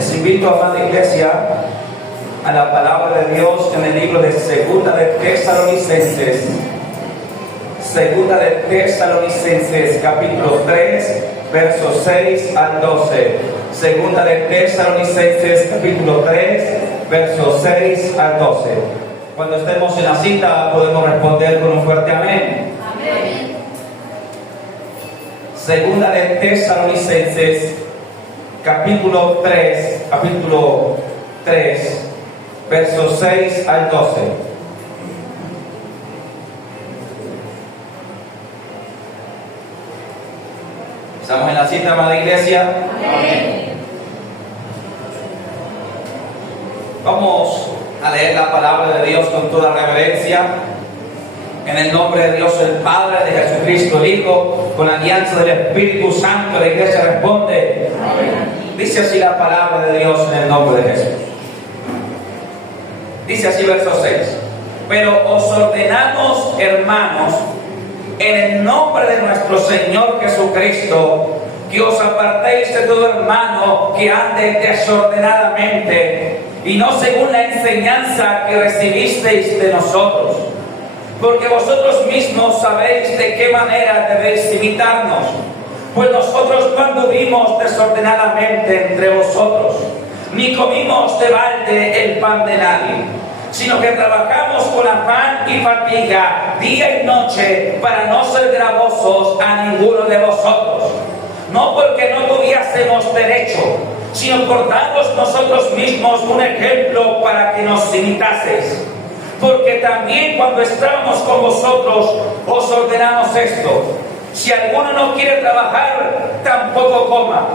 Les invito, amada iglesia, a la palabra de Dios en el libro de Segunda de Tesalonicenses, capítulo 3, versos 6 al 12. Segunda de Tesalonicenses, capítulo 3, versos 6 al 12. Cuando estemos en la cita podemos responder con un fuerte amén. Amén. Segunda de Tesalonicenses, capítulo 3, versos 6 al 12. ¿Estamos en la cita, amada iglesia? Amén. Vamos a leer la palabra de Dios con toda reverencia. En el nombre de Dios el Padre, de Jesucristo el Hijo, con alianza del Espíritu Santo, la iglesia responde. Amén. Dice así la palabra de Dios en el nombre de Jesús. Dice así verso 6. Pero os ordenamos, hermanos, en el nombre de nuestro Señor Jesucristo, que os apartéis de todo hermano que ande desordenadamente y no según la enseñanza que recibisteis de nosotros, porque vosotros mismos sabéis de qué manera debéis imitarnos, pues nosotros no anduvimos desordenadamente entre vosotros, ni comimos de balde el pan de nadie, sino que trabajamos con afán y fatiga día y noche para no ser gravosos a ninguno de vosotros, no porque no tuviésemos derecho, sino por daros nosotros mismos un ejemplo para que nos imitaseis. Porque también cuando estábamos con vosotros os ordenamos esto: si alguno no quiere trabajar, tampoco coma.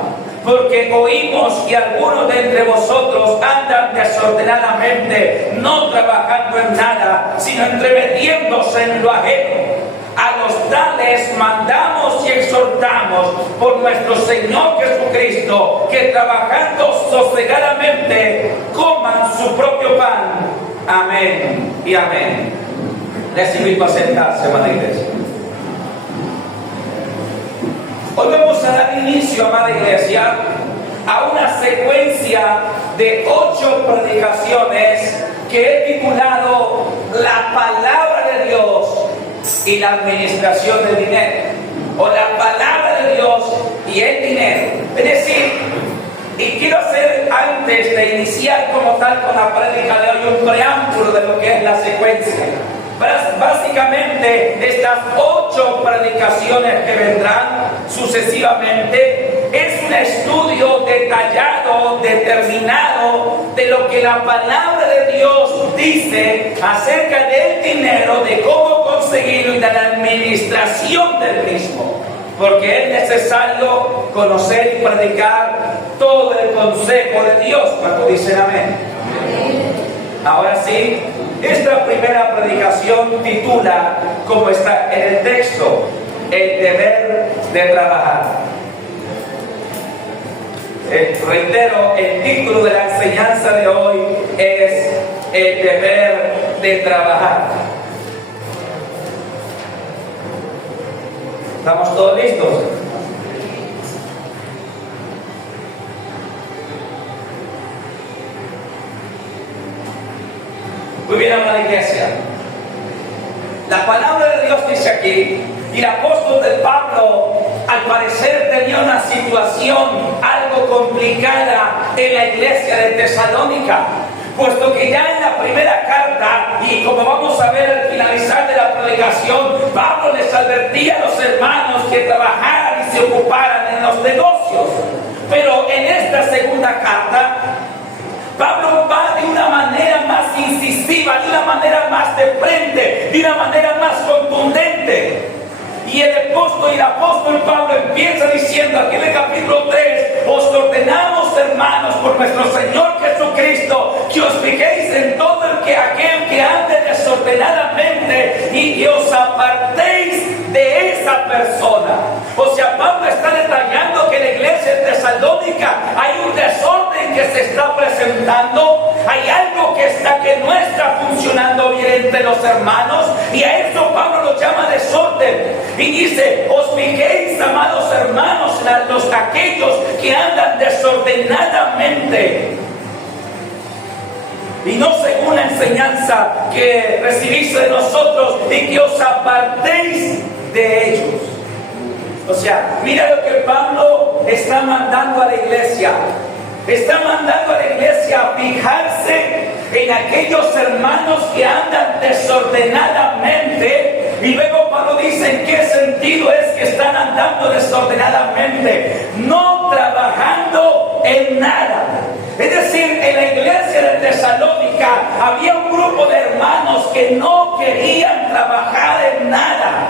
Porque oímos que algunos de entre vosotros andan desordenadamente, no trabajando en nada, sino entremetiéndose en lo ajeno. A los tales mandamos y exhortamos por nuestro Señor Jesucristo, que trabajando sosegadamente coman su propio pan. Amén y amén. Les invito a sentarse, amada iglesia. Hoy vamos a dar inicio, amada iglesia, a una secuencia de 8 predicaciones que he titulado La palabra de Dios y la administración del dinero, o la palabra de Dios y el dinero. Es decir, y quiero hacer, antes de iniciar como tal con la prédica de hoy, un preámbulo de lo que es la secuencia. Básicamente, estas 8 predicaciones que vendrán sucesivamente es un estudio detallado, determinado de lo que la palabra de Dios dice acerca del dinero, de cómo conseguirlo y de la administración del mismo. Porque es necesario conocer y predicar todo el consejo de Dios. Cuando dicen amén. Ahora sí, esta primera predicación titula, como está en el texto, el deber de trabajar. Reitero, el título de la enseñanza de hoy es el deber de trabajar. ¿Estamos todos listos? Muy bien, amada iglesia. La palabra de Dios dice aquí, y el apóstol de Pablo, al parecer, tenía una situación algo complicada en la iglesia de Tesalónica, puesto que ya en la primera carta, y como vamos a ver al finalizar de la predicación, Pablo les advertía a los hermanos que trabajaran y se ocuparan en los negocios. Pero en esta segunda carta, Pablo va de una manera más incisiva, de una manera más de frente, de una manera más contundente. Y el apóstol Pablo empieza diciendo aquí en el capítulo 3: os ordenamos, hermanos, por nuestro Señor Jesucristo, que os fijéis en todo aquel que ande desordenadamente y que os apartéis de esa persona. O sea, Pablo está detallando que en la iglesia de Tesalónica hay un desorden que se está presentando, hay algo que no está funcionando bien entre los hermanos, y a eso Pablo lo llama desorden. Y dice: os fijéis, amados hermanos, en aquellos que andan desordenadamente, y no según la enseñanza que recibís de nosotros, y que os apartéis de ellos. O sea, mira lo que Pablo está mandando a la iglesia. Está mandando a la iglesia a fijarse en aquellos hermanos que andan desordenadamente. Y luego Pablo dice: ¿en qué sentido es que están andando desordenadamente? No trabajando en nada. Es decir, en la iglesia de Tesalónica había un grupo de hermanos que no querían trabajar en nada.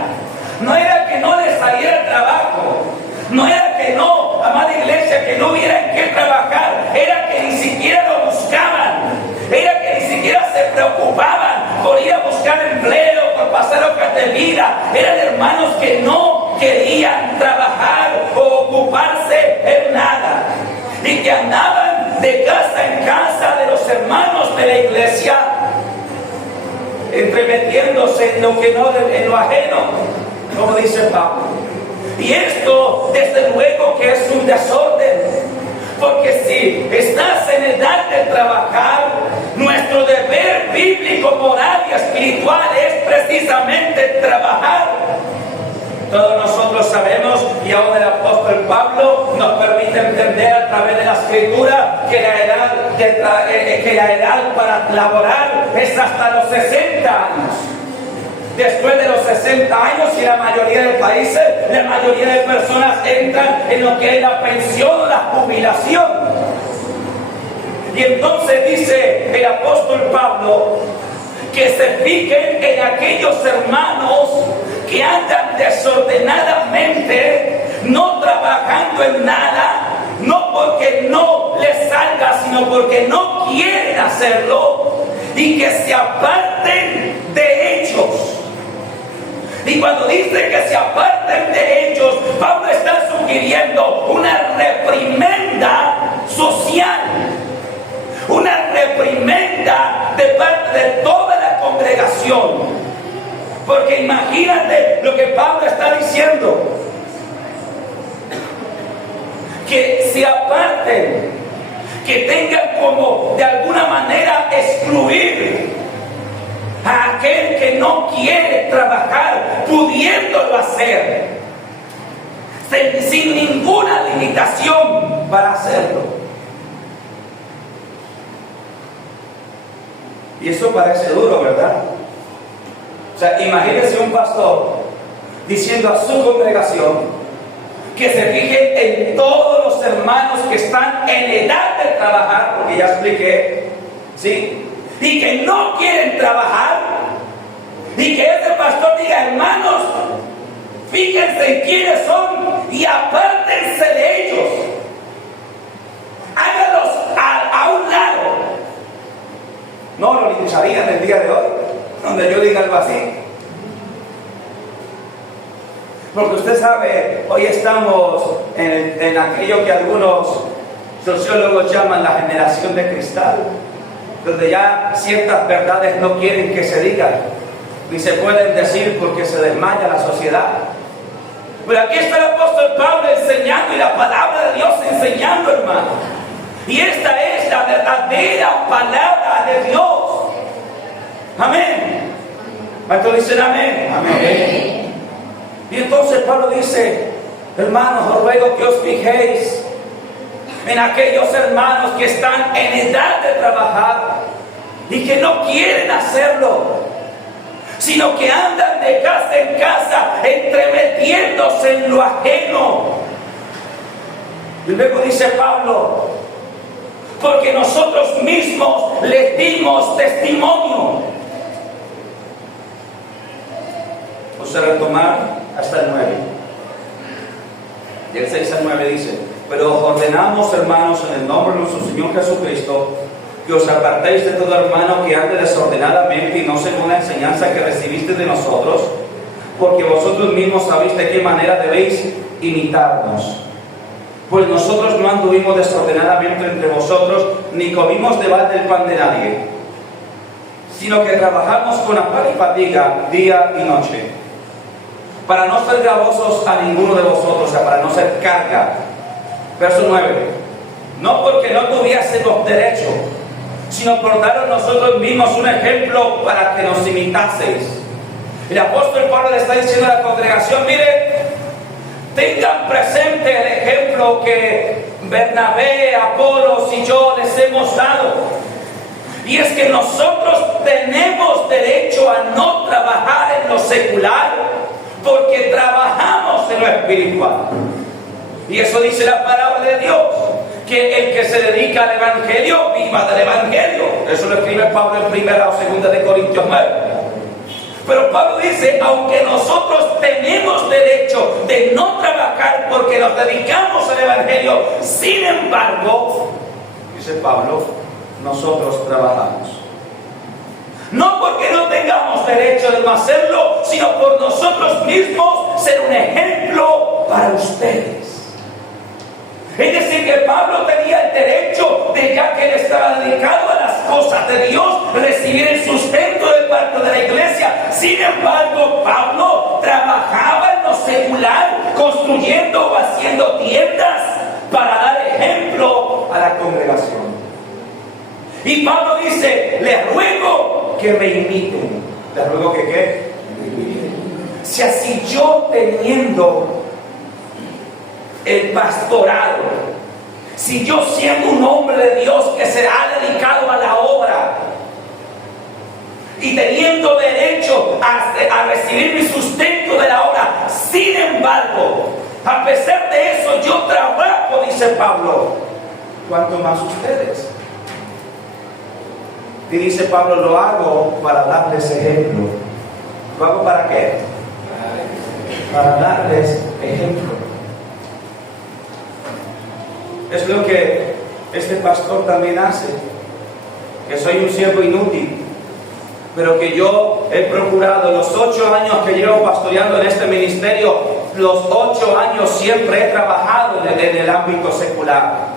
No era que no les saliera el trabajo, no era que no, amada iglesia, que no hubiera en qué trabajar, era que ni siquiera lo buscaban, era que ni siquiera se preocupaban por ir a buscar empleo, por pasar hojas de vida. Eran hermanos que no querían trabajar o ocuparse en nada, y que andaban de casa en casa de los hermanos de la iglesia, entremetiéndose en lo que no, en lo ajeno, como dice Pablo. Y esto, desde luego, que es un desorden, porque si estás en edad de trabajar, nuestro deber bíblico, moral y espiritual es precisamente trabajar. Todos nosotros sabemos, y aún el apóstol Pablo nos permite entender a través de la Escritura, que la edad para laborar es hasta los 60 años. Después de los 60 años, y la mayoría de países, la mayoría de personas entran en lo que es la pensión o la jubilación. Y entonces dice el apóstol Pablo que se fijen en aquellos hermanos que andan desordenadamente, no trabajando en nada, no porque no les salga, sino porque no quieren hacerlo, y que se aparten de ellos. Y cuando dice que se aparten de ellos, Pablo está sugiriendo una reprimenda social, una reprimenda de parte de toda la congregación. Porque imagínate lo que Pablo está diciendo: que se aparten, que tengan como de alguna manera excluir a aquel que no quiere trabajar, pudiéndolo hacer, sin ninguna limitación para hacerlo. Y eso parece duro, ¿verdad? O sea, imagínense un pastor diciendo a su congregación que se fijen en todos los hermanos que están en edad de trabajar, porque ya expliqué, ¿sí?, y que no quieren trabajar, y que ese pastor diga: hermanos, fíjense en quiénes son y apártense de ellos, háganlos a un lado. No lo lincharían el día de hoy, donde yo diga algo así. Porque usted sabe, hoy estamos en aquello que algunos sociólogos llaman la generación de cristal, donde ya ciertas verdades no quieren que se digan, ni se pueden decir porque se desmaya la sociedad. Pero aquí está el apóstol Pablo enseñando, y la palabra de Dios enseñando, hermano. Y esta es la verdadera palabra de Dios. Amén. ¿Cuántos dicen amén? Amén. Y entonces Pablo dice: hermanos, os ruego que os fijéis en aquellos hermanos que están en edad de trabajar y que no quieren hacerlo, sino que andan de casa en casa entremetiéndose en lo ajeno. Y luego dice Pablo: porque nosotros mismos les dimos testimonio. Vamos a retomar hasta el 9. Y el 6 al 9 dice: pero os ordenamos, hermanos, en el nombre de nuestro Señor Jesucristo, que os apartéis de todo hermano que ande desordenadamente y no según la enseñanza que recibisteis de nosotros, porque vosotros mismos sabéis de qué manera debéis imitarnos. Pues nosotros no anduvimos desordenadamente entre vosotros, ni comimos del pan de nadie, sino que trabajamos con afán y fatiga día y noche, para no ser gravosos a ninguno de vosotros, o sea, para no ser carga. Verso 9. No porque no tuviésemos derecho, sino por daros nosotros mismos un ejemplo para que nos imitaseis. El apóstol Pablo le está diciendo a la congregación: mire, tengan presente el ejemplo que Bernabé, Apolos y yo les hemos dado. Y es que nosotros tenemos derecho a no trabajar en lo secular, porque trabajamos en lo espiritual. Y eso dice la palabra de Dios, que el que se dedica al Evangelio, viva del Evangelio. Eso lo escribe Pablo en 1 o 2 de Corintios 9. Pero Pablo dice, aunque nosotros tenemos derecho de no trabajar porque nos dedicamos al Evangelio, sin embargo, dice Pablo, nosotros trabajamos. No porque no tengamos derecho de no hacerlo, sino por nosotros mismos ser un ejemplo para ustedes. Es decir, que Pablo tenía el derecho, de ya que él estaba dedicado a las cosas de Dios, recibir el sustento de parte de la iglesia. Sin embargo, Pablo trabajaba en lo secular, construyendo o haciendo tiendas para dar ejemplo a la congregación. Y Pablo dice: les ruego que me imiten. ¿Les ruego que qué? Si así yo teniendo el pastorado, si yo siendo un hombre de Dios que se ha dedicado a la obra y teniendo derecho a recibir mi sustento de la obra, sin embargo, a pesar de eso yo trabajo, dice Pablo, ¿cuánto más ustedes? Y dice Pablo: lo hago para darles ejemplo. ¿Lo hago para qué? Para darles ejemplo. Es lo que este pastor también hace, que soy un siervo inútil, pero que yo he procurado los 8 años que llevo pastoreando en este ministerio, los 8 años siempre he trabajado en el ámbito secular.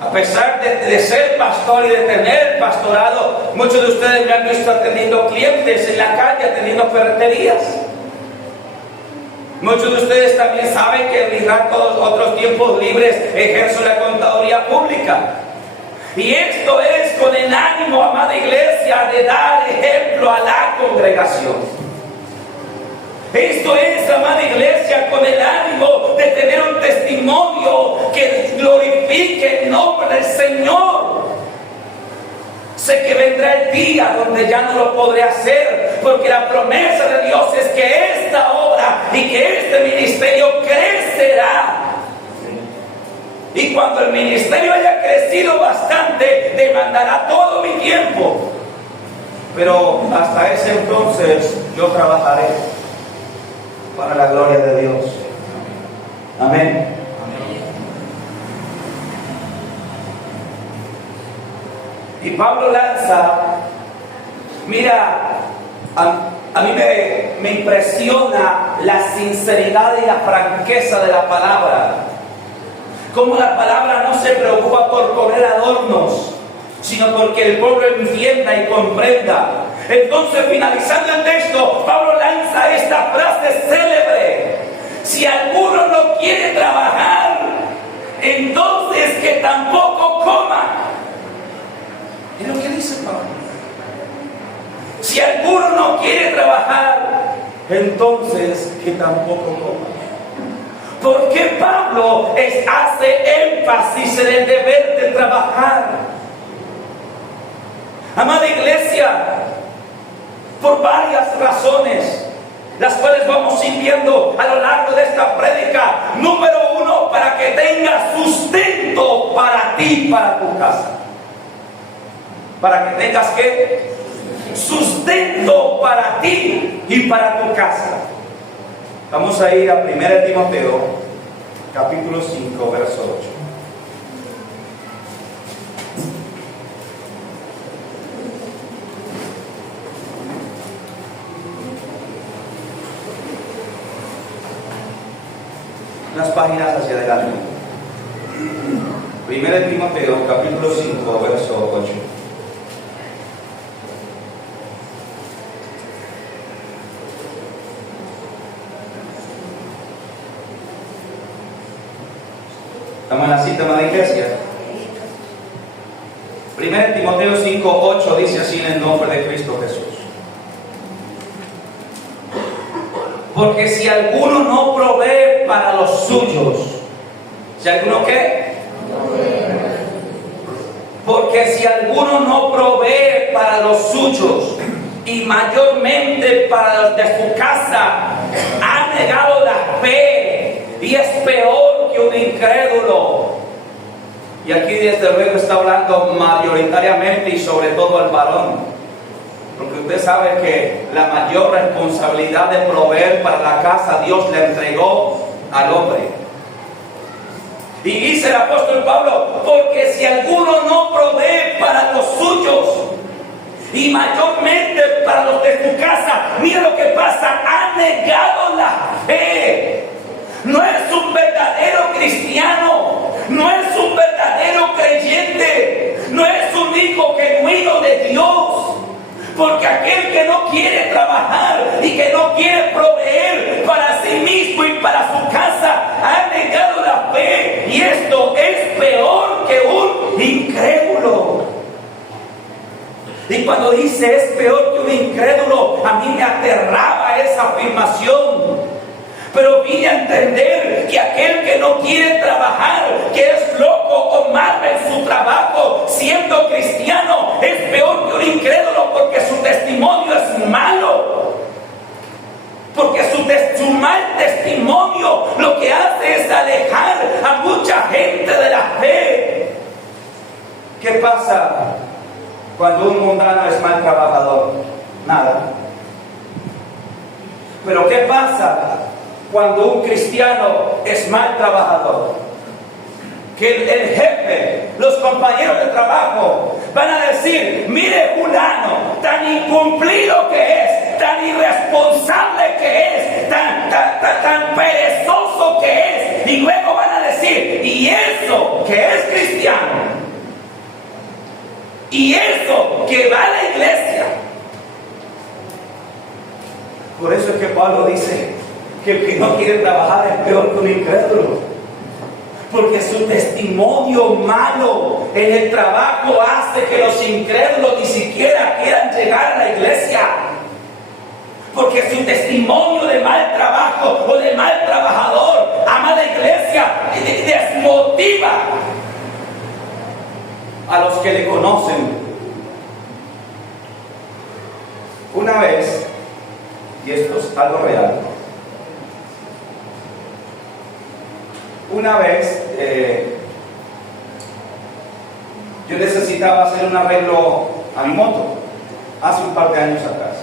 A pesar de ser pastor y de tener pastorado, muchos de ustedes me han visto atendiendo clientes en la calle, atendiendo ferreterías. Muchos de ustedes también saben que en mis ratos, otros tiempos libres, ejerzo la contaduría pública. Y esto es con el ánimo, amada iglesia, de dar ejemplo a la congregación. Esto es, amada iglesia, con el ánimo de tener un testimonio que glorifique el nombre del Señor. Sé que vendrá el día donde ya no lo podré hacer, porque la promesa de Dios es que esta obra y que este ministerio crecerá. Y cuando el ministerio haya crecido bastante, demandará todo mi tiempo. Pero hasta ese entonces yo trabajaré para la gloria de Dios. Amén. Y Pablo lanza, mira, a mí me impresiona la sinceridad y la franqueza de la palabra. Como la palabra no se preocupa por poner adornos, sino porque el pueblo entienda y comprenda. Entonces, finalizando el texto, Pablo lanza esta frase célebre: si alguno no quiere trabajar, entonces que tampoco coma. Es lo que dice Pablo. Si alguno no quiere trabajar, entonces que tampoco coma. ¿Por qué Pablo hace énfasis en el deber de trabajar? Amada iglesia, por varias razones, las cuales vamos a ir viendo a lo largo de esta prédica. Número 1, para que tengas sustento para ti, para tu casa. Para que tengas ¿qué? Sustento para ti y para tu casa. Vamos a ir a 1 Timoteo, capítulo 5, verso 8. Unas páginas hacia adelante. 1 Timoteo, capítulo 5, verso 8. Estamos en la cita de la iglesia. 1 Timoteo 5, 8 dice así en el nombre de Cristo Jesús. Porque si alguno no provee para los suyos, ¿si alguno qué? Porque si alguno no provee para los suyos y mayormente para los de su casa, ha negado la fe y es peor que un incrédulo. Y aquí desde luego está hablando mayoritariamente y sobre todo al varón. Porque usted sabe que la mayor responsabilidad de proveer para la casa Dios le entregó al hombre. Y dice el apóstol Pablo, porque si alguno no provee para los suyos y mayormente para los de su casa, mira lo que pasa, ha negado la fe. No es un verdadero cristiano, no es un verdadero creyente, no es un hijo genuino de Dios. Porque aquel que no quiere trabajar y que no quiere proveer para sí mismo y para su casa, ha negado la fe. Y esto es peor que un incrédulo. Y cuando dice es peor que un incrédulo, a mí me aterraba esa afirmación. Pero vine a entender que aquel que no quiere trabajar, que es loco o malo en su trabajo, siendo cristiano, es peor que un incrédulo porque su testimonio es malo. Porque su mal testimonio lo que hace es alejar a mucha gente de la fe. ¿Qué pasa cuando un mundano es mal trabajador? Nada. Pero ¿qué pasa cuando un cristiano es mal trabajador? Que el jefe, los compañeros de trabajo van a decir, mire fulano, tan incumplido que es, tan irresponsable que es, tan perezoso que es. Y luego van a decir, y eso que es cristiano, y eso que va a la iglesia. Por eso es que Pablo dice que el que no quiere trabajar es peor que un incrédulo. Porque su testimonio malo en el trabajo hace que los incrédulos ni siquiera quieran llegar a la iglesia. Porque su testimonio de mal trabajo o de mal trabajador, ama la iglesia, desmotiva a los que le conocen. Una vez, y esto es algo real, una vez yo necesitaba hacer un arreglo a mi moto, hace un par de años atrás.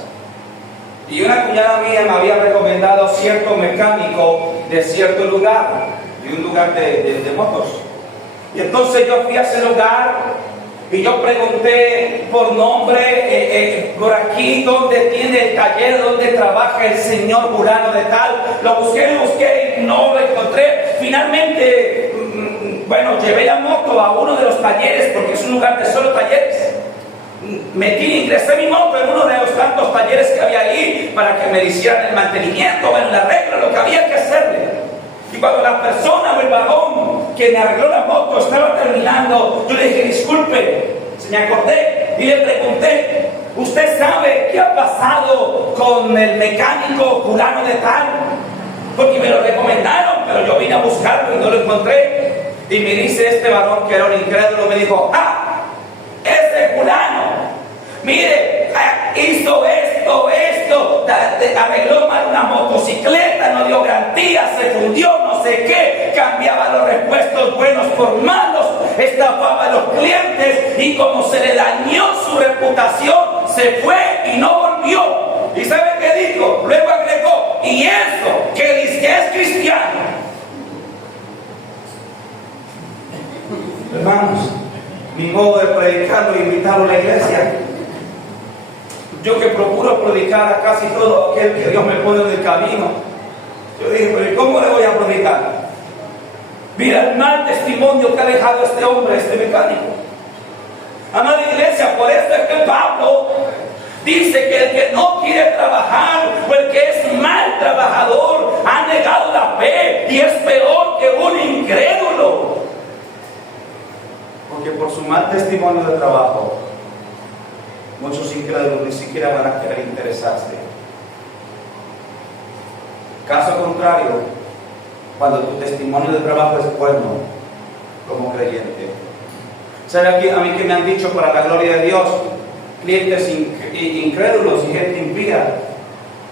Y una cuñada mía me había recomendado cierto mecánico de cierto lugar, de un lugar de motos. Y entonces yo fui a ese lugar y yo pregunté por nombre, por aquí, ¿dónde tiene el taller, donde trabaja el señor fulano de tal? Lo busqué y no lo encontré. Finalmente, llevé la moto a uno de los talleres, porque es un lugar de solo talleres. Ingresé mi moto en uno de los tantos talleres que había ahí para que me hicieran el mantenimiento, el arreglo, lo que había que hacerle. Y cuando la persona o el varón que me arregló la moto estaba terminando, yo le dije, disculpe, me acordé y le pregunté, ¿usted sabe qué ha pasado con el mecánico fulano de tal? Porque me lo recomendaron, pero yo vine a buscarlo y no lo encontré. Y me dice este varón que era un incrédulo, me dijo, ese fulano, mire, hizo esto, arregló mal una motocicleta, no dio garantía, se fundió, no sé qué, cambiaba los repuestos buenos por malos, estafaba a los clientes y como se le dañó su reputación, se fue y no volvió. ¿Y sabe qué dijo? Luego agregó, y eso, que dice que es cristiano. Hermanos, mi modo de predicarlo e invitarlo a la iglesia, yo que procuro predicar a casi todo aquel que Dios me pone en el camino, yo dije, pero ¿cómo le voy a predicar? Mira el mal testimonio que ha dejado este hombre, este mecánico. Amada iglesia, por eso es que Pablo dice que el que no quiere trabajar o el que es mal trabajador ha negado la fe y es peor que un incrédulo. Porque por su mal testimonio de trabajo, muchos incrédulos ni siquiera van a querer interesarse. Caso contrario, cuando tu testimonio de trabajo es bueno, como creyente. ¿Sabe aquí a mí que me han dicho para la gloria de Dios? Clientes incrédulos y gente impía.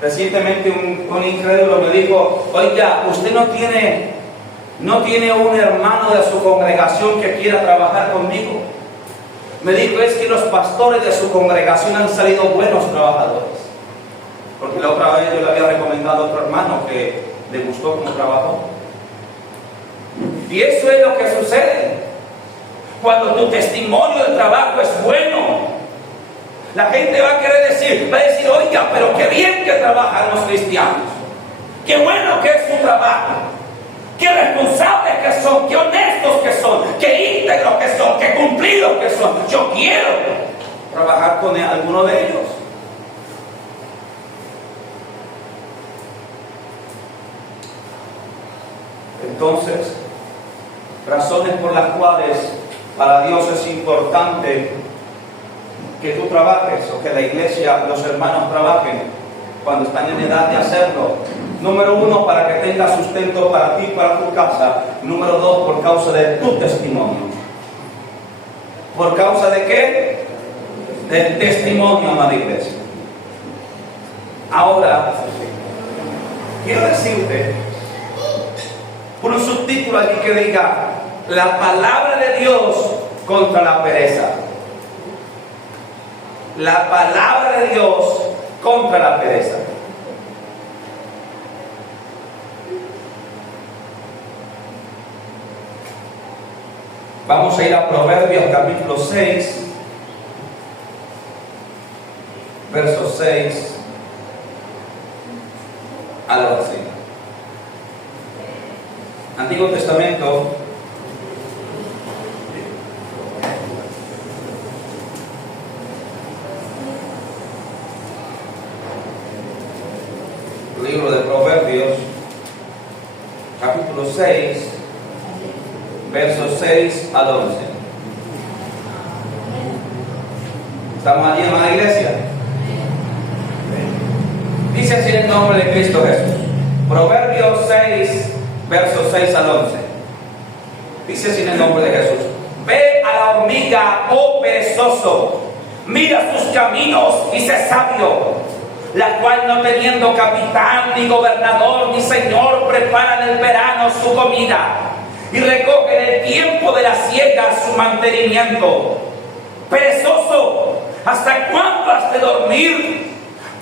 Recientemente un incrédulo me dijo: oiga, usted no tiene un hermano de su congregación que quiera trabajar conmigo. Me dijo: es que los pastores de su congregación han salido buenos trabajadores. Porque la otra vez yo le había recomendado a otro hermano que le gustó cómo trabajó. Y eso es lo que sucede cuando tu testimonio de trabajo es bueno. La gente va a decir: oiga, pero qué bien que trabajan los cristianos, qué bueno que es su trabajo, qué responsables que son, qué honestos que son, qué íntegros que son, qué cumplidos que son. Yo quiero trabajar con alguno de ellos. Entonces, razones por las cuales para Dios es importante que tú trabajes o que la iglesia, los hermanos trabajen cuando están en edad de hacerlo. Número 1, para que tengas sustento para ti y para tu casa. Número 2, por causa de tu testimonio. ¿Por causa de qué? Del testimonio, amada iglesia. Ahora, quiero decirte por un subtítulo aquí que diga: la palabra de Dios contra la pereza. La palabra de Dios contra la pereza. Vamos a ir a Proverbios capítulo 6, versos 6 al 11. Antiguo Testamento, libro de Proverbios, capítulo 6, versos 6 al 11. ¿Estamos allí en la iglesia? Dice así en el nombre de Cristo Jesús. Proverbios 6, versos 6 al 11. Dice así en el nombre de Jesús: ve a la hormiga, oh perezoso, mira sus caminos y sé sabio, la cual no teniendo capitán, ni gobernador, ni señor, prepara en el verano su comida y recoge en el tiempo de la siega su mantenimiento. Perezoso, ¿hasta cuándo has de dormir?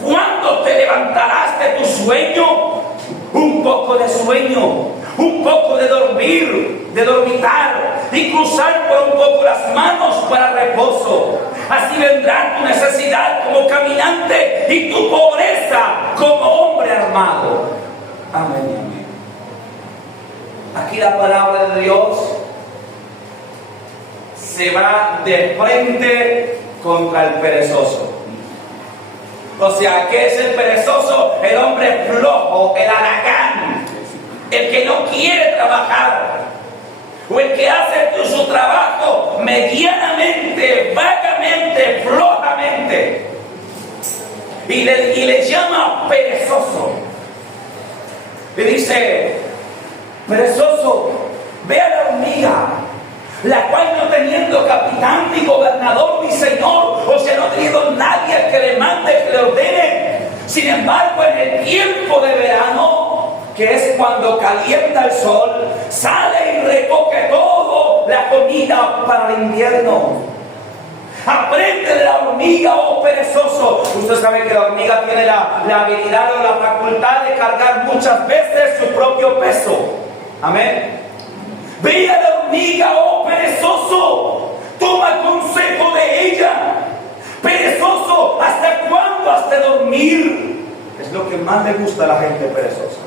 ¿Cuándo te levantarás de tu sueño? Un poco de sueño, un poco de dormir, de dormitar y cruzar por un poco las manos para reposo. Así vendrá tu necesidad como caminante y tu pobreza como hombre armado. Amén y amén. Aquí la palabra de Dios se va de frente contra el perezoso. O sea, ¿qué es el perezoso? El hombre flojo, el haragán, el que no quiere trabajar, o el que hace su trabajo medianamente, vagamente, flojamente, y le llama perezoso. Y dice: perezoso, ve a la hormiga, la cual no teniendo capitán, ni gobernador, ni señor, o sea, no teniendo nadie que le mande, que le ordene, sin embargo, en el tiempo de verano, que es cuando calienta el sol, sale y recoge todo la comida para el invierno. Aprende de la hormiga, oh perezoso. Usted sabe que la hormiga tiene la habilidad o la facultad de cargar muchas veces su propio peso. Amén. Ve a la hormiga, oh perezoso, toma consejo de ella. Perezoso, ¿hasta cuándo has de dormir? Es lo que más le gusta a la gente perezosa.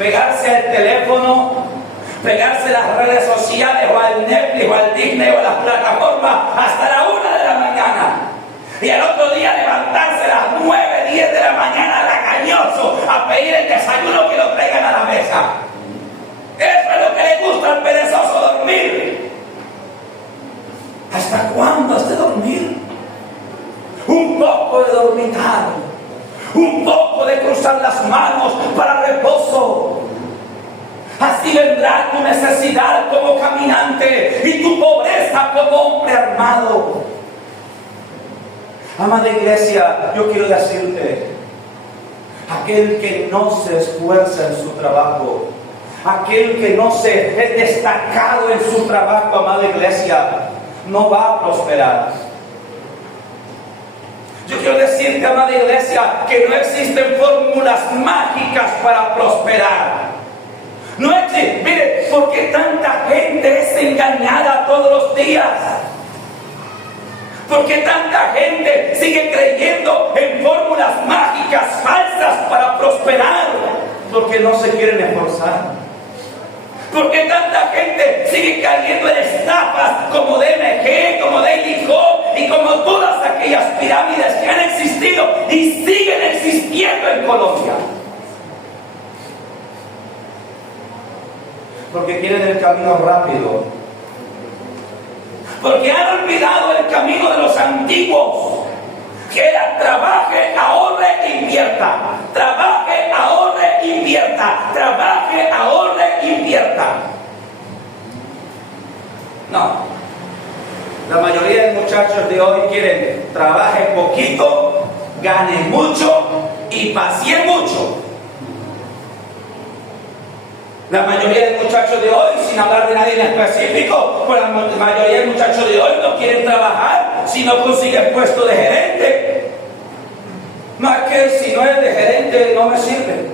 pegarse al teléfono, pegarse a las redes sociales o al Netflix o al Disney o a las plataformas hasta la 1 de la mañana. Y al otro día levantarse a las 9, 10 de la mañana lagañoso a pedir el desayuno que lo traigan a la mesa. Eso es lo que le gusta al perezoso, dormir. ¿Hasta cuándo has de dormir? Un poco de dormitar, un poco de cruzar las manos para reposo. Así vendrá tu necesidad como caminante y tu pobreza como hombre armado. Amada iglesia, yo quiero decirte, aquel que no se esfuerza en su trabajo, aquel que no se es destacado en su trabajo, amada iglesia, no va a prosperar. Yo quiero decirte, amada iglesia, que no existen fórmulas mágicas para prosperar. No existe. Mire, ¿por qué tanta gente es engañada todos los días? ¿Por qué tanta gente sigue creyendo en fórmulas mágicas falsas para prosperar? Porque no se quieren esforzar. ¿Por qué tanta gente sigue cayendo en estafas como DMG, como Daily Hope y como todas aquellas pirámides que han existido y siguen existiendo en Colombia? Porque quieren el camino rápido. Porque han olvidado el camino de los antiguos, que era trabaje, ahorre, invierta. Trabaje, ahorre, invierta. Trabaje, ahorre, invierta. No. La mayoría de muchachos de hoy quieren trabaje poquito, gane mucho y pasee mucho. La mayoría de muchachos de hoy, sin hablar de nadie en específico, pues la mayoría de muchachos de hoy no quieren trabajar si no consiguen puesto de gerente. No, es que si no es de gerente no me sirve.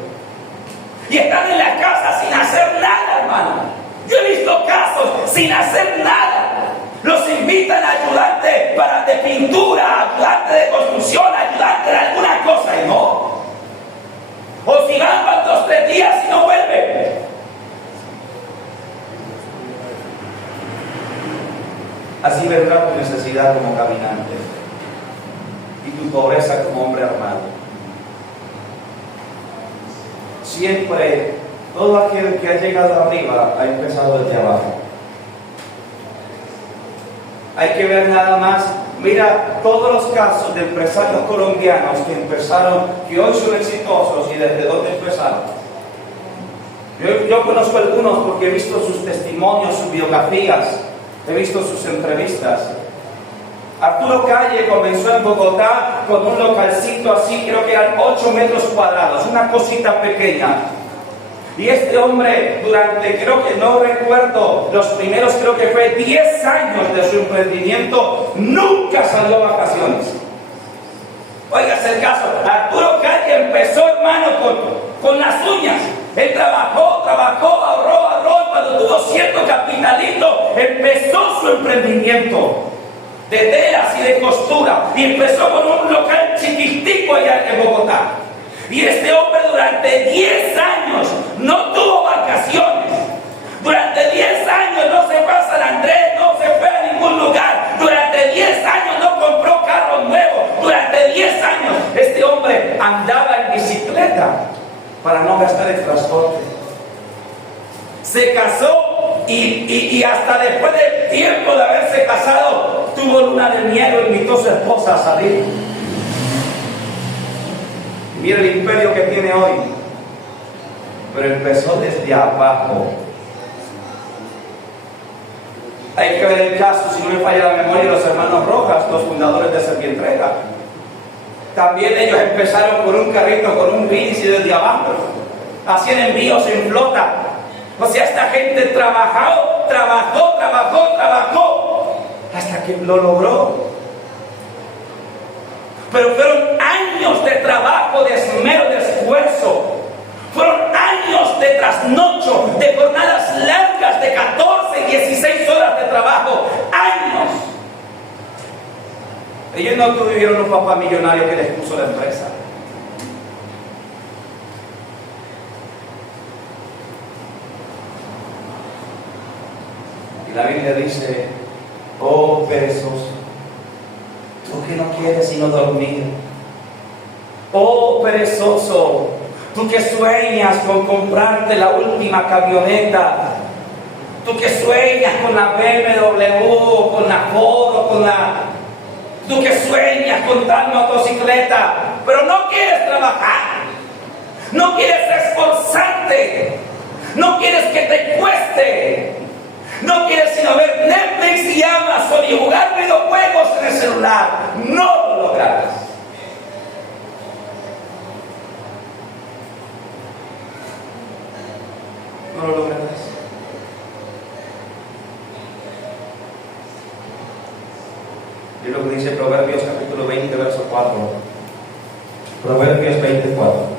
Y están en la casa sin hacer nada, hermano. Yo he visto casos sin hacer nada. Los invitan a ayudante de pintura, ayudante de construcción, ayudante de alguna cosa y no. O si van 2 o 3 días y no vuelven. Así vendrá tu necesidad como caminante y tu pobreza como hombre armado. Siempre, todo aquel que ha llegado arriba ha empezado desde abajo. Hay que ver nada más, mira todos los casos de empresarios colombianos que empezaron, que hoy son exitosos y desde dónde empezaron. Yo conozco algunos porque he visto sus testimonios, sus biografías. He visto sus entrevistas. Arturo Calle comenzó en Bogotá con un localcito así, creo que eran 8 metros cuadrados, una cosita pequeña. Y este hombre, durante, creo que no recuerdo, los primeros creo que fue 10 años de su emprendimiento, nunca salió a vacaciones. Óigase el caso, Arturo Calle empezó, hermano, con las uñas. Él trabajó, ahorró, cuando tuvo cierto capitalito, empezó su emprendimiento de telas y de costura, y empezó con un local chiquitico allá en Bogotá. Y este hombre durante 10 años no tuvo vacaciones. Durante 10 años no se fue a San Andrés, no se fue a ningún lugar. Durante 10 años no compró carro nuevo. Durante 10 años este hombre andaba en bicicleta para no gastar el transporte. Se casó y hasta después del tiempo de haberse casado tuvo luna de miel y invitó a su esposa a salir. Mira el imperio que tiene hoy, pero empezó desde abajo. Hay que ver el caso, si no me falla la memoria, de los hermanos Rojas, los fundadores de Servientrega. También ellos empezaron con un carrito, con un bici desde abajo. Hacían envíos en flota. O sea, esta gente trabajó, hasta que lo logró. Pero fueron años de trabajo, de esmero, de esfuerzo. Fueron años de trasnocho, de jornadas largas de 14, 16 horas de trabajo. Años. Ellos no tuvieron un papá millonario que les puso la empresa. La Biblia dice, oh perezoso, tú que no quieres sino dormir. Oh perezoso, tú que sueñas con comprarte la última camioneta. Tú que sueñas con la BMW, con la Ford, tú que sueñas con tal motocicleta, pero no quieres trabajar, no quieres esforzarte, no quieres que te cueste, no quieres sino ver Netflix y Amazon y jugar videojuegos en el celular. No lo lograrás. No lo lograrás. Es lo que dice Proverbios capítulo 20, verso 4. Proverbios 24.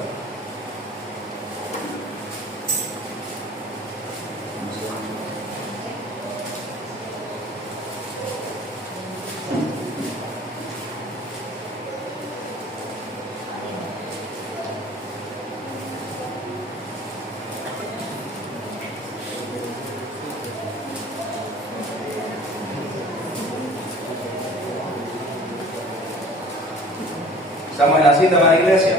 Estamos en la cita de la iglesia.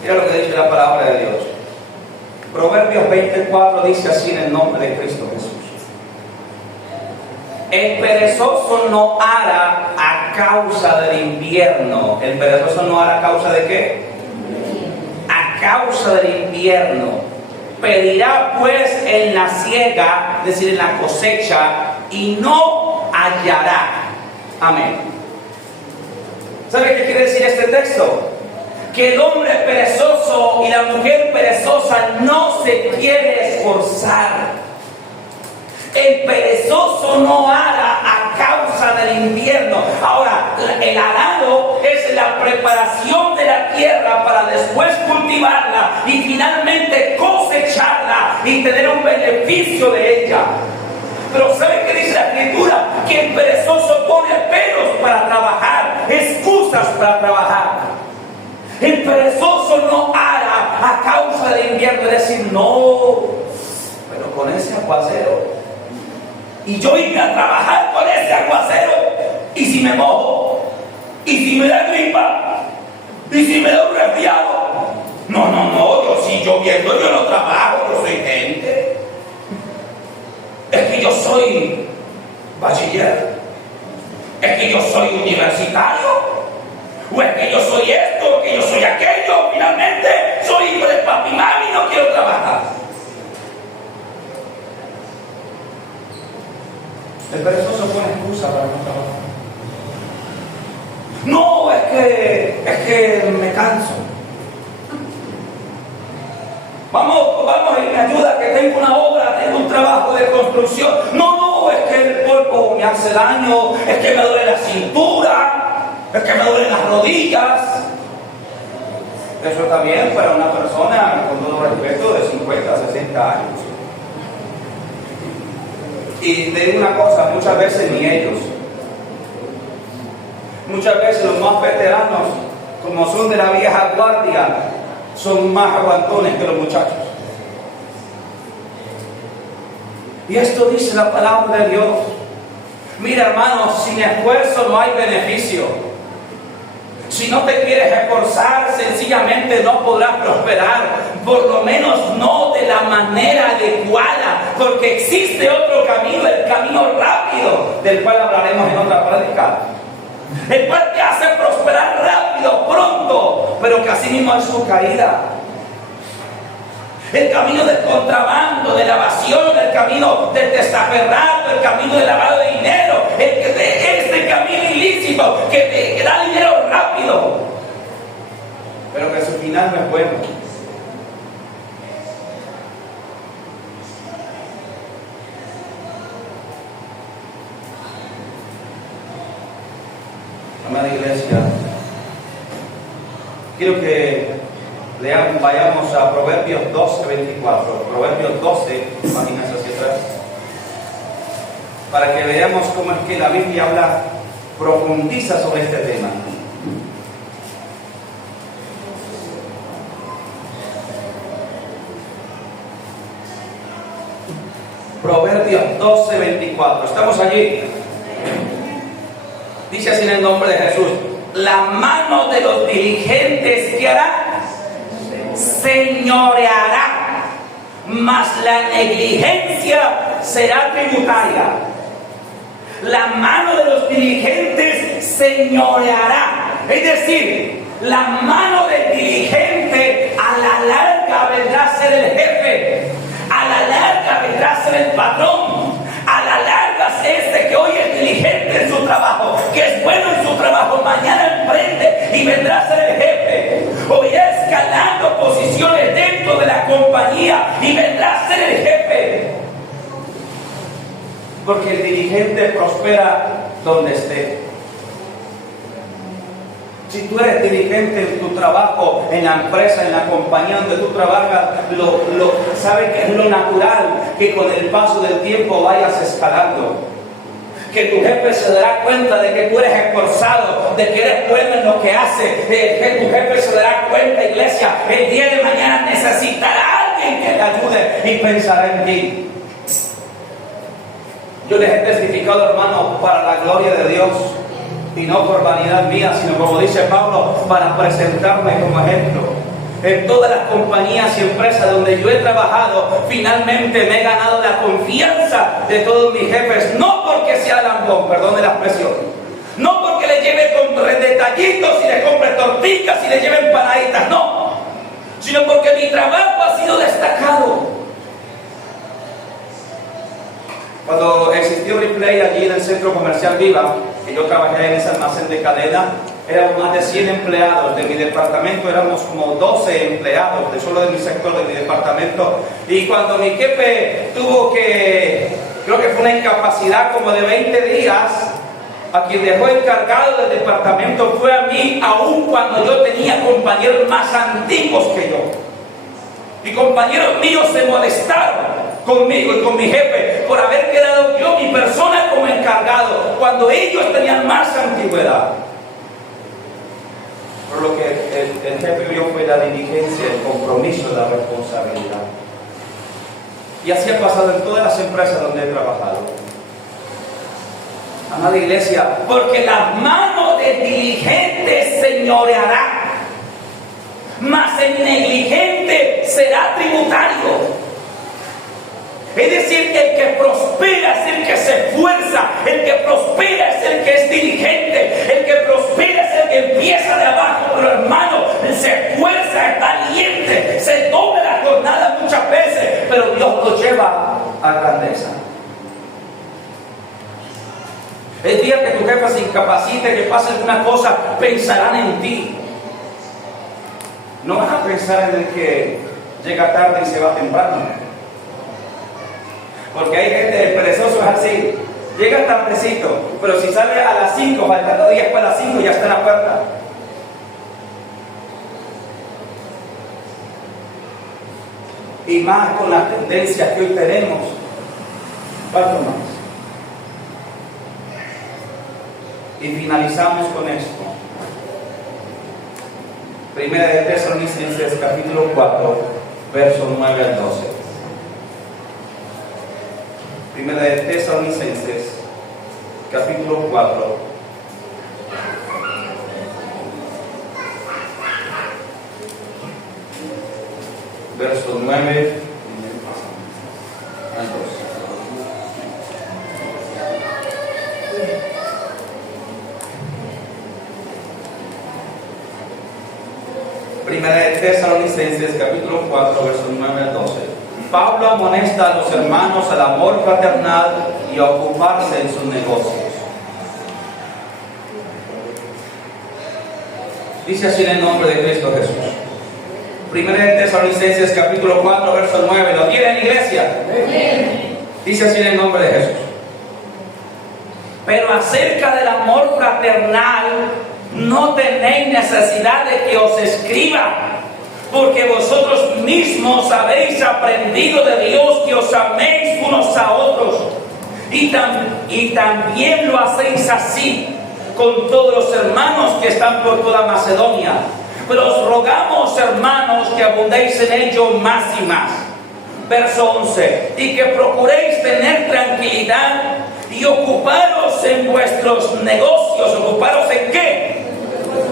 Mira lo que dice la palabra de Dios. Proverbios 24 dice así en el nombre de Cristo Jesús. El perezoso no hará a causa del invierno. ¿El perezoso no hará a causa de qué? A causa del invierno. Pedirá pues en la siega, es decir, en la cosecha, y no hallará. Amén. ¿Sabe qué quiere decir este texto? Que el hombre perezoso y la mujer perezosa no se quiere esforzar. El perezoso no ara a causa del invierno. Ahora, el arado es la preparación de la tierra para después cultivarla y finalmente cosecharla y tener un beneficio de ella. Pero ¿sabe qué dice la Escritura? Que el perezoso pone peros para trabajar, excusas para trabajar. El perezoso no ara a causa del invierno, es decir, no, pero con ese aguacero, y yo irme a trabajar con ese aguacero, y si me mojo, y si me da gripa, y si me da un resfriado, no, yo si lloviendo yo no trabajo, yo soy gente. Es que yo soy bachiller, es que yo soy universitario, o es que yo soy esto, o que yo soy aquello, finalmente soy hijo de papi y mami y no quiero trabajar. El perezoso pone excusa para no trabajar. No, es que me canso. Vamos y me ayuda que tengo una obra, tengo un trabajo de construcción. No, es que el cuerpo me hace daño, es que me duele la cintura, es que me duelen las rodillas. Eso está bien para una persona, con todo respeto, de 50, 60 años. Y te digo una cosa, muchas veces ni ellos. Muchas veces los más veteranos, como son de la vieja guardia, son más aguantones que los muchachos. Y esto dice la palabra de Dios. Mira, hermanos, sin esfuerzo no hay beneficio. Si no te quieres esforzar, sencillamente no podrás prosperar. Por lo menos no de la manera adecuada, porque existe otro camino, el camino rápido, del cual hablaremos en otra prédica, el cual te hace prosperar rápido, pronto, pero que así mismo es su caída. El camino del contrabando, de la evasión, el camino del testaferrato, el camino del lavado de dinero, este camino ilícito que te da dinero rápido, pero que su final no es bueno. Amada iglesia, quiero que vayamos a Proverbios 12, 24. Proverbios 12, páginas hacia atrás, para que veamos cómo es que la Biblia profundiza sobre este tema. Proverbios 12:24. ¿Estamos allí? Dice así en el nombre de Jesús: la mano de los diligentes, ¿qué hará? Señoreará, mas la negligencia será tributaria. La mano de los diligentes señoreará. Es decir, la mano del diligente a la larga vendrá a ser el jefe, a la larga vendrá a ser el patrón, a la larga este que hoy es diligente en su trabajo, que es bueno en su trabajo, mañana emprende y vendrá a ser el jefe, hoy escalando posiciones dentro de la compañía y vendrá a ser el jefe, porque el diligente prospera donde esté. Si tú eres diligente en tu trabajo, en la empresa, en la compañía donde tú trabajas, sabes que es lo natural que con el paso del tiempo vayas escalando. Que tu jefe se dará cuenta de que tú eres esforzado, de que eres bueno en lo que haces, que tu jefe se dará cuenta, iglesia, el día de mañana necesitará a alguien que le ayude y pensará en ti. Yo les he testificado, hermano, para la gloria de Dios. Y no por vanidad mía, sino como dice Pablo, para presentarme como ejemplo. En todas las compañías y empresas donde yo he trabajado, finalmente me he ganado la confianza de todos mis jefes. No porque sea lambón, perdone la expresión. No porque le lleve detallitos y le compre torticas y le lleve empanaditas, no. Sino porque mi trabajo ha sido destacado. Cuando existió Replay allí en el centro comercial Viva, que yo trabajé en ese almacén de cadena, éramos más de 100 empleados. De mi departamento éramos como 12 empleados, solo de mi sector, de mi departamento. Y cuando mi jefe tuvo creo que fue una incapacidad como de 20 días, a quien dejó encargado del departamento fue a mí, aun cuando yo tenía compañeros más antiguos que yo. Y compañeros míos se molestaron conmigo y con mi jefe por haber quedado yo, mi persona, como encargado, cuando ellos tenían más antigüedad. Por lo que el jefe vio fue la diligencia, el compromiso, la responsabilidad. Y así ha pasado en todas las empresas donde he trabajado. Amada iglesia, porque la mano del diligente señoreará, mas el negligente será tributario. Es decir, el que prospera es el que se esfuerza, el que prospera es el que es diligente, el que prospera es el que empieza de abajo, pero hermano, se esfuerza, es valiente, se toma la jornada muchas veces, pero Dios lo lleva a grandeza. El día que tu jefe se incapacite, que pase alguna cosa, pensarán en ti. No van a pensar en el que llega tarde y se va temprano. Porque hay gente perezosa así, llega tardecito, pero si sale a las 5, faltando 10 para las 5, ya está en la puerta. Y más con las tendencias que hoy tenemos. ¿Cuánto más? Y finalizamos con esto. Primera de Tesalonicenses, capítulo 4, versos 9 al 12. Primera de Tesalonicenses, capítulo 4, verso 9 al 12. Primera de Tesalonicenses, capítulo 4, versos 9 al 12. Pablo amonesta a los hermanos al amor fraternal y a ocuparse en sus negocios. Dice así en el nombre de Cristo Jesús. Primera de Tesalonicenses, capítulo 4, verso 9. ¿Lo tienen, iglesia? Dice así en el nombre de Jesús. Pero acerca del amor fraternal, no tenéis necesidad de que os escriba, porque vosotros mismos habéis aprendido de Dios que os améis unos a otros, y también lo hacéis así con todos los hermanos que están por toda Macedonia. Pero os rogamos, hermanos, que abundéis en ello más y más, Verso 11, y que procuréis tener tranquilidad y ocuparos en vuestros negocios. ¿Ocuparos en qué?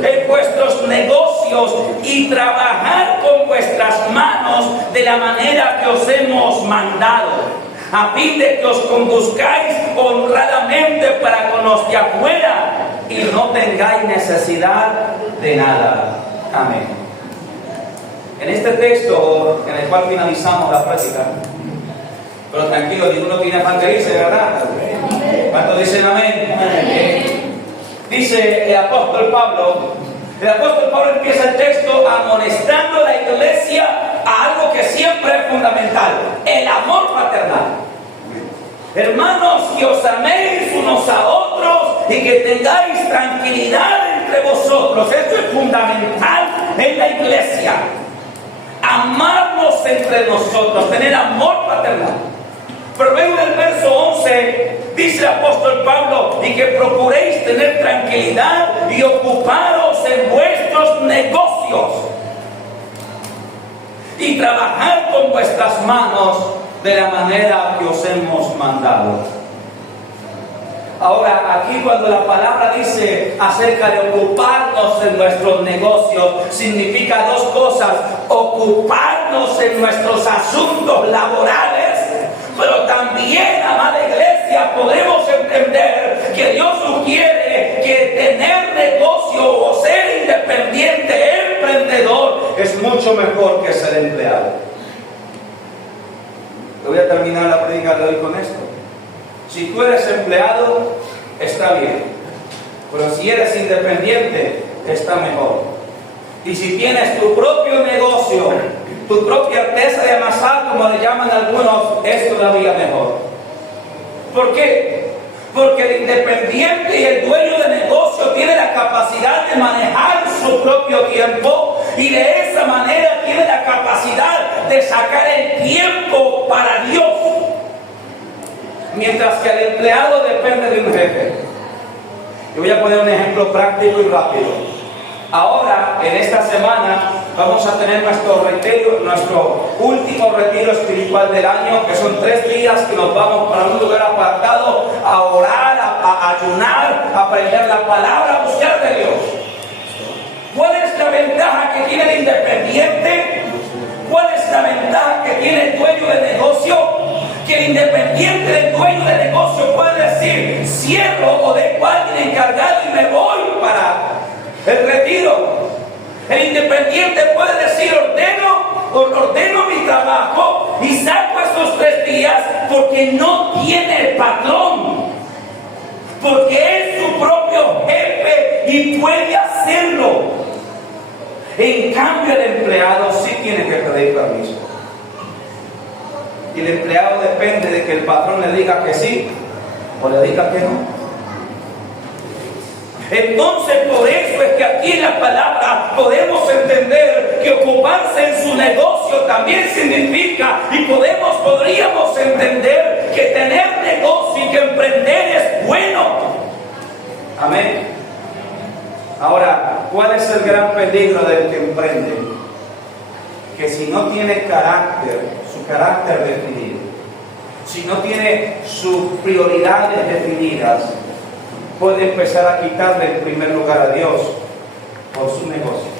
En vuestros negocios, y trabajar con vuestras manos de la manera que os hemos mandado, a fin de que os conduzcáis honradamente para con los de afuera y no tengáis necesidad de nada. Amén. En este texto, en el cual finalizamos la práctica, pero tranquilo, ninguno tiene afán de irse, ¿verdad? ¿Cuántos dicen amén? Amén. Dice el apóstol Pablo empieza el texto amonestando a la iglesia a algo que siempre es fundamental: el amor fraternal. Hermanos, que os améis unos a otros y que tengáis tranquilidad entre vosotros. Esto es fundamental en la iglesia. Amarnos entre nosotros, tener amor fraternal. Pero luego en el verso 11 dice el apóstol Pablo: y que procuréis tener tranquilidad y ocuparos en vuestros negocios y trabajar con vuestras manos de la manera que os hemos mandado. Ahora, aquí cuando la palabra dice acerca de ocuparnos en nuestros negocios, significa dos cosas: ocuparnos en nuestros asuntos laborales, pero también, amada iglesia, podemos entender que Dios sugiere que tener negocio o ser independiente, emprendedor, es mucho mejor que ser empleado. Yo voy a terminar la prédica de hoy con esto. Si tú eres empleado, está bien, pero si eres independiente, está mejor. Y si tienes tu propio negocio, tu propia artesa de amasar, como le llaman algunos, es todavía mejor. ¿Por qué? Porque el independiente y el dueño de negocio tiene la capacidad de manejar su propio tiempo, y de esa manera tiene la capacidad de sacar el tiempo para Dios. Mientras que el empleado depende de un jefe. Yo voy a poner un ejemplo práctico y rápido. Ahora, en esta semana, vamos a tener nuestro último retiro espiritual del año, que son 3 días que nos vamos para un lugar apartado a orar, a ayunar, a aprender la palabra, a buscar de Dios. ¿Cuál es la ventaja que tiene el independiente? ¿Cuál es la ventaja que tiene el dueño de negocio? Que el independiente del dueño de negocio puede decir: cierro o dejo a alguien encargado y me voy para el retiro. El independiente puede decir: ordeno mi trabajo y saco esos 3 días, porque no tiene patrón, porque es su propio jefe y puede hacerlo. En cambio, el empleado sí tiene que pedir permiso. Y el empleado depende de que el patrón le diga que sí o le diga que no. Entonces, por eso es que aquí en la palabra podemos entender que ocuparse en su negocio también significa, y podríamos entender que tener negocio y que emprender es bueno. Amén. Ahora, ¿cuál es el gran peligro del que emprende? Que si no tiene su carácter definido, si no tiene sus prioridades definidas, puede empezar a quitarle el primer lugar a Dios por su negocio.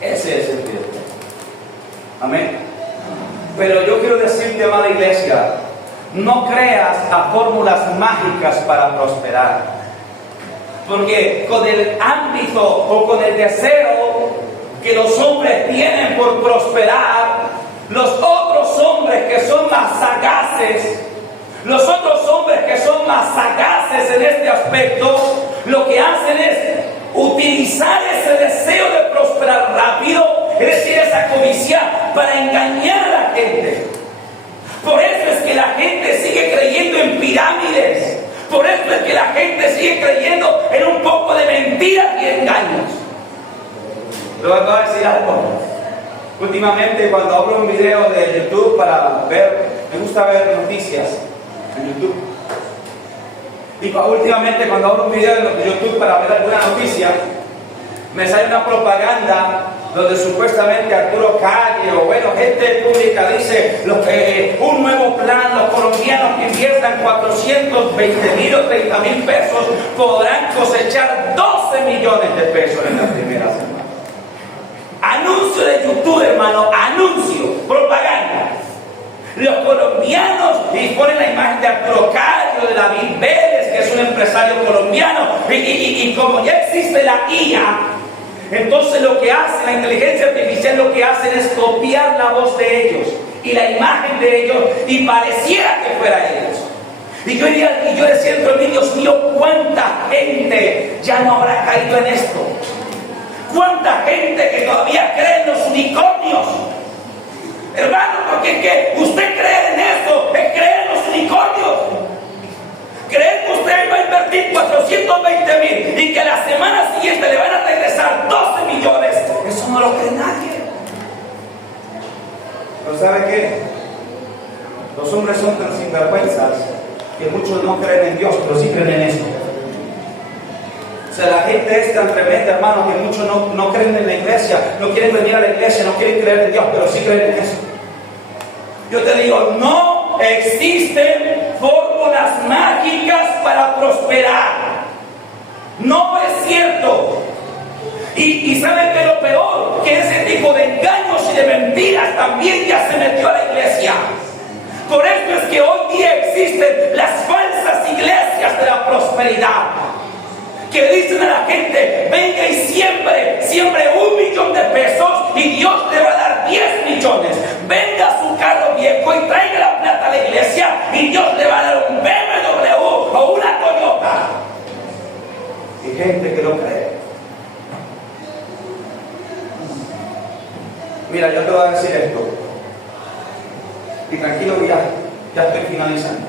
Ese es el riesgo. Amén. Pero yo quiero decirte, amada iglesia, no creas a fórmulas mágicas para prosperar. Porque con el ámbito o con el deseo que los hombres tienen por prosperar, los otros hombres que son más sagaces, en este aspecto, lo que hacen es utilizar ese deseo de prosperar rápido, es decir, esa codicia, para engañar a la gente. Por eso es que la gente sigue creyendo en pirámides. Por eso es que la gente sigue creyendo en un poco de mentiras y engaños. Pero voy a decir algo. Últimamente, cuando abro un video de YouTube para ver, me gusta ver noticias en YouTube. Y últimamente, cuando abro un video de YouTube para ver alguna noticia, me sale una propaganda donde supuestamente Arturo Calle o bueno, gente pública dice un nuevo plan, los colombianos que inviertan 420,000 o 30,000 pesos podrán cosechar 12 millones de pesos en la primera semana. Anuncio de YouTube, hermano, anuncio, propaganda. Los colombianos, y ponen la imagen de Arturo Calle, de David Vélez, que es un empresario colombiano, y como ya existe la IA, entonces lo que hace la inteligencia artificial, lo que hacen es copiar la voz de ellos y la imagen de ellos, y pareciera que fuera ellos. Y yo decía dentro de mí, Dios mío, cuánta gente ya no habrá caído en esto. Cuánta gente que todavía cree en los unicornios. Hermano, porque es que usted cree en eso, es creer en los unicornios. Creer que usted va a invertir 420,000 y que la semana siguiente le van a regresar 12 millones, eso no lo cree nadie. Pero ¿sabe qué? Los hombres son tan sinvergüenzas que muchos no creen en Dios, pero sí creen en eso. O sea, la gente es tan tremenda, hermano, que muchos no creen en la iglesia, no quieren venir a la iglesia, no quieren creer en Dios, pero sí creen en eso. Yo te digo, no existen fórmulas mágicas para prosperar. No es cierto. Y ¿saben qué es lo peor? Que ese tipo de engaños y de mentiras también ya se metió a la iglesia. Por eso es que hoy día existen las falsas iglesias de la prosperidad, que dicen a la gente, venga y siembre 1,000,000 de pesos y Dios le va a dar 10 millones. Venda su carro viejo y traiga la plata a la iglesia y Dios le va a dar un BMW o una Toyota. Y gente que lo cree. Mira, yo te voy a decir esto. Y tranquilo, ya estoy finalizando.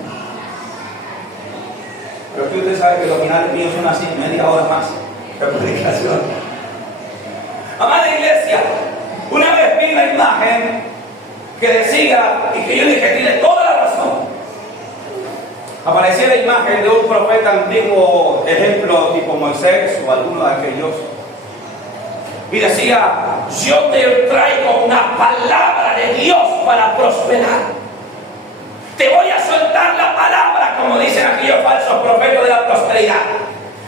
Pero que usted sabe que los finales míos son así, media hora más de predicación. Amada iglesia, una vez vi una imagen que decía, y que yo dije, tiene toda la razón. Aparecía la imagen de un profeta antiguo, ejemplo tipo Moisés o alguno de aquellos, y decía, yo te traigo una palabra de Dios para prosperar. Te voy a soltar la palabra, como dicen aquellos falsos profetas de la prosperidad.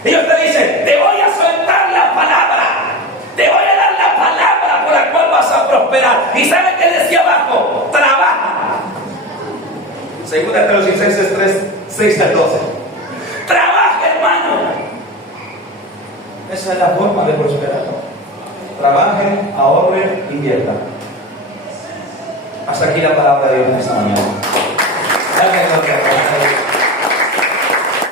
Ellos te dicen, te voy a soltar la palabra, te voy a dar la palabra por la cual vas a prosperar. ¿Y sabes qué decía abajo? Trabaja. Segunda Tesalonicenses 3, 6 al 12. Trabaja, hermano. Esa es la forma de prosperar. Trabajen, ahorren, inviertan. Hasta aquí la palabra de Dios en esta mañana. Dale gloria a Dios.